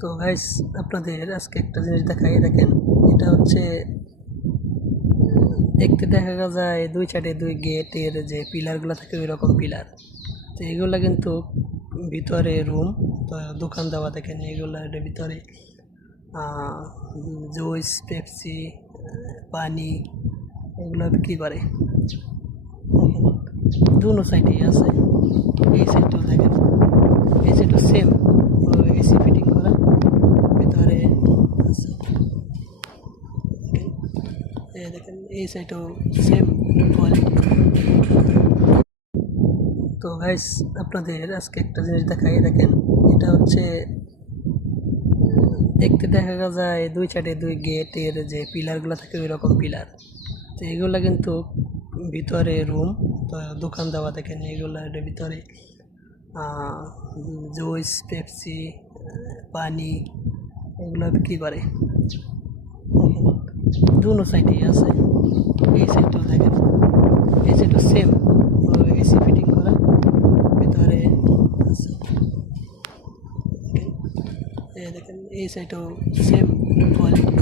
তো গাইস আপনাদের আজকে একটা জিনিস দেখাই, দেখেন এটা হচ্ছে দেখতে দেখা যায় দুই সাইডে দুই গেটের যে পিলারগুলো থাকে ওই রকম পিলার। তো এগুলো কিন্তু ভিতরে রুম, তো দোকান দেওয়া, দেখেন এগুলোর ভিতরে জুস, পেপসি, পানি এগুলো বিক্রি করে। দুনো সাইডেই আছে, এই সাইডটাও দেখেন, এই সাইডও সেম এসি ফিটিং করা ভিতরে আছে। দেখেন এই সাইডও সেম কোয়ালিটি। তো গাইস আপনাদের আজকে একটা জিনিস দেখাই, দেখেন এটা হচ্ছে দেখতে দেখা যায় দুই সাইডে দুই গেটের যে পিলারগুলো থাকে ওই রকম পিলার। তো এগুলো কিন্তু ভিতরে রুম, তো দোকান দেওয়া, দেখেন এগুলোর ভিতরে জুস, পেপসি, পানি এগুলো বিক্রি করে। দুনো সাইডেই আছে, এই সাইডটাও দেখেন, এই সাইডও সেম এসি ফিটিং করা ভিতরে আছে। দেখেন এই সাইডও সেম কোয়ালিটি।